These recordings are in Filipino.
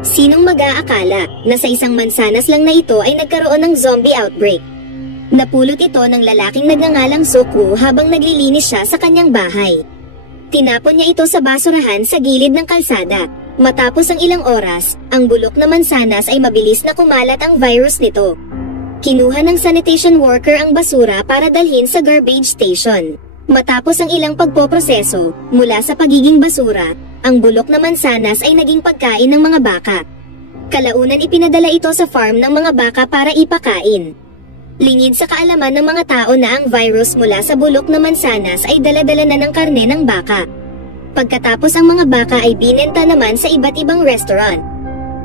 Sinong mag-aakala na sa isang mansanas lang na ito ay nagkaroon ng zombie outbreak? Napulot ito ng lalaking nagngangalang Sokwo habang naglilinis siya sa kanyang bahay. Tinapon niya ito sa basurahan sa gilid ng kalsada. Matapos ang ilang oras, ang bulok na mansanas ay mabilis na kumalat ang virus nito. Kinuha ng sanitation worker ang basura para dalhin sa garbage station. Matapos ang ilang pagpoproseso, mula sa pagiging basura, ang bulok na mansanas ay naging pagkain ng mga baka. Kalaunan ipinadala ito sa farm ng mga baka para ipakain. Lingid sa kaalaman ng mga tao na ang virus mula sa bulok na mansanas ay dala-dala na ng karne ng baka. Pagkatapos ang mga baka ay binenta naman sa iba't ibang restaurant.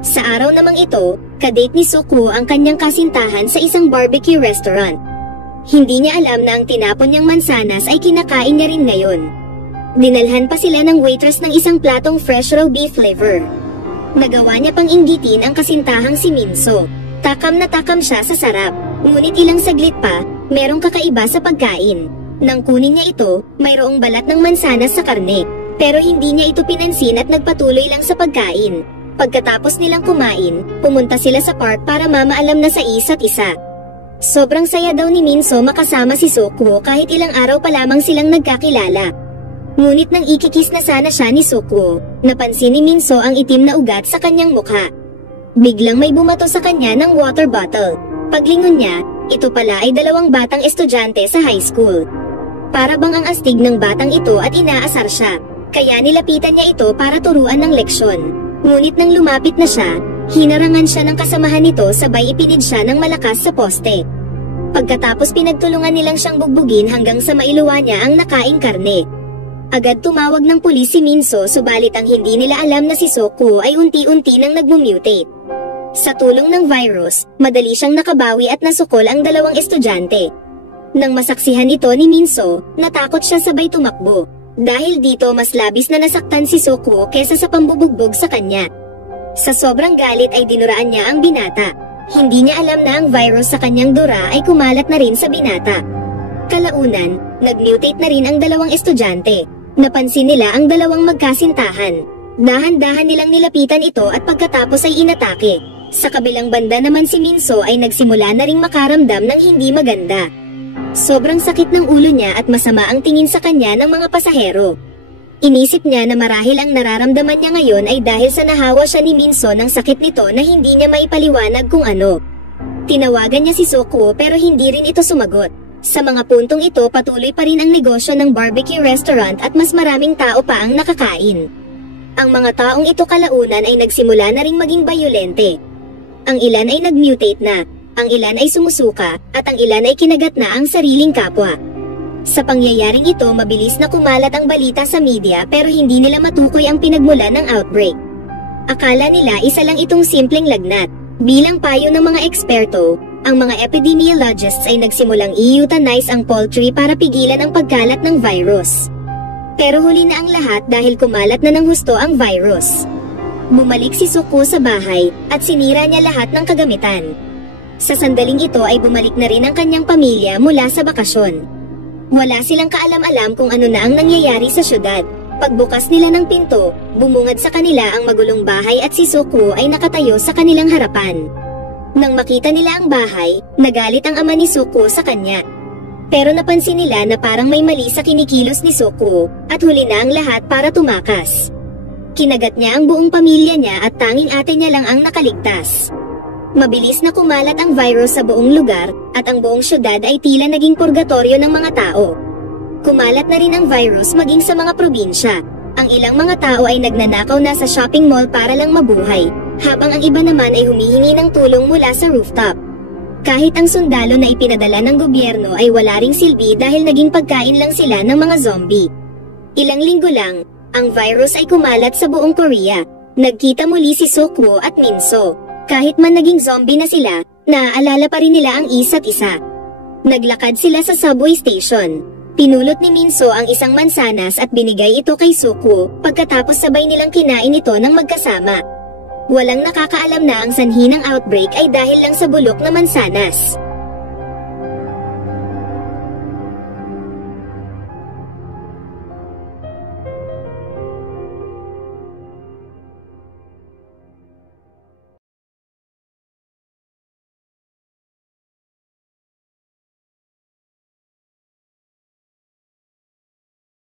Sa araw namang ito, kadate ni Sokwo ang kanyang kasintahan sa isang barbecue restaurant. Hindi niya alam na ang tinapon niyang mansanas ay kinakain niya rin ngayon. Dinalhan pa sila ng waitress ng isang platong fresh raw beef flavor. Nagawa niya pang inggitin ang kasintahang si Minso. Takam na takam siya sa sarap, ngunit ilang saglit pa, merong kakaiba sa pagkain. Nang kunin niya ito, mayroong balat ng mansanas sa karne, pero hindi niya ito pinansin at nagpatuloy lang sa pagkain. Pagkatapos nilang kumain, pumunta sila sa park para mamaalam na sa isa't isa. Sobrang saya daw ni Minso makasama si Sokwo kahit ilang araw pa lamang silang nagkakilala. Ngunit nang ikikis na sana siya ni Sokwo, napansin ni Minso ang itim na ugat sa kanyang mukha. Biglang may bumato sa kanya ng water bottle. Paglingon niya, ito pala ay 2 batang estudyante sa high school. Para bang ang astig ng batang ito at inaasar siya, kaya nilapitan niya ito para turuan ng leksyon. Ngunit nang lumapit na siya, hinarangan siya ng kasamahan nito sabay ipinid siya ng malakas sa poste. Pagkatapos pinagtulungan nilang siyang bugbugin hanggang sa mailuwa niya ang nakaing karne. Agad tumawag ng pulis si Minso subalit ang hindi nila alam na si Sokwo ay unti-unti nang nagmumutate. Sa tulong ng virus, madali siyang nakabawi at nasukol ang 2 estudyante. Nang masaksihan ito ni Minso, natakot siya sabay tumakbo. Dahil dito mas labis na nasaktan si Sokwo kesa sa pambubugbog sa kanya. Sa sobrang galit ay dinuraan niya ang binata. Hindi niya alam na ang virus sa kanyang dura ay kumalat na rin sa binata. Kalaunan, nagmutate na rin ang 2 estudyante. Napansin nila ang 2 magkasintahan. Dahan-dahan nilang nilapitan ito at pagkatapos ay inatake. Sa kabilang banda naman si Minso ay nagsimula na ring makaramdam ng hindi maganda. Sobrang sakit ng ulo niya at masama ang tingin sa kanya ng mga pasahero. Inisip niya na marahil ang nararamdaman niya ngayon ay dahil sa nahawa siya ni Minso ng sakit nito na hindi niya maipaliwanag kung ano. Tinawagan niya si Sokwo pero hindi rin ito sumagot. Sa mga puntong ito patuloy pa rin ang negosyo ng barbecue restaurant at mas maraming tao pa ang nakakain. Ang mga taong ito kalaunan ay nagsimula na ring maging bayolente. Ang ilan ay nagmutate na, ang ilan ay sumusuka, at ang ilan ay kinagat na ang sariling kapwa. Sa pangyayaring ito mabilis na kumalat ang balita sa media pero hindi nila matukoy ang pinagmulan ng outbreak. Akala nila isa lang itong simpleng lagnat. Bilang payo ng mga eksperto, ang mga epidemiologists ay nagsimulang i-euthanize ang poultry para pigilan ang pagkalat ng virus. Pero huli na ang lahat dahil kumalat na ng husto ang virus. Bumalik si Sokwo sa bahay at sinira niya lahat ng kagamitan. Sa sandaling ito ay bumalik na rin ang kanyang pamilya mula sa bakasyon. Wala silang kaalam-alam kung ano na ang nangyayari sa syudad. Pagbukas nila ng pinto, bumungad sa kanila ang magulong bahay at si Sokwo ay nakatayo sa kanilang harapan. Nang makita nila ang bahay, nagalit ang ama ni Sokwo sa kanya. Pero napansin nila na parang may mali sa kinikilos ni Sokwo at huli na ang lahat para tumakas. Kinagat niya ang buong pamilya niya at tanging ate niya lang ang nakaligtas. Mabilis na kumalat ang virus sa buong lugar at ang buong syudad ay tila naging purgatoryo ng mga tao. Kumalat na rin ang virus maging sa mga probinsya. Ang ilang mga tao ay nagnanakaw na sa shopping mall para lang mabuhay, habang ang iba naman ay humihingi ng tulong mula sa rooftop. Kahit ang sundalo na ipinadala ng gobyerno ay wala ring silbi dahil naging pagkain lang sila ng mga zombie. Ilang linggo lang, ang virus ay kumalat sa buong Korea. Nagkita muli si Sokwo at Minso. Kahit man naging zombie na sila, naaalala pa rin nila ang isa't isa. Naglakad sila sa subway station. Pinulot ni Minso ang isang mansanas at binigay ito kay Sokwo pagkatapos sabay nilang kinain ito ng magkasama. Walang nakakaalam na ang sanhi ng outbreak ay dahil lang sa bulok na mansanas.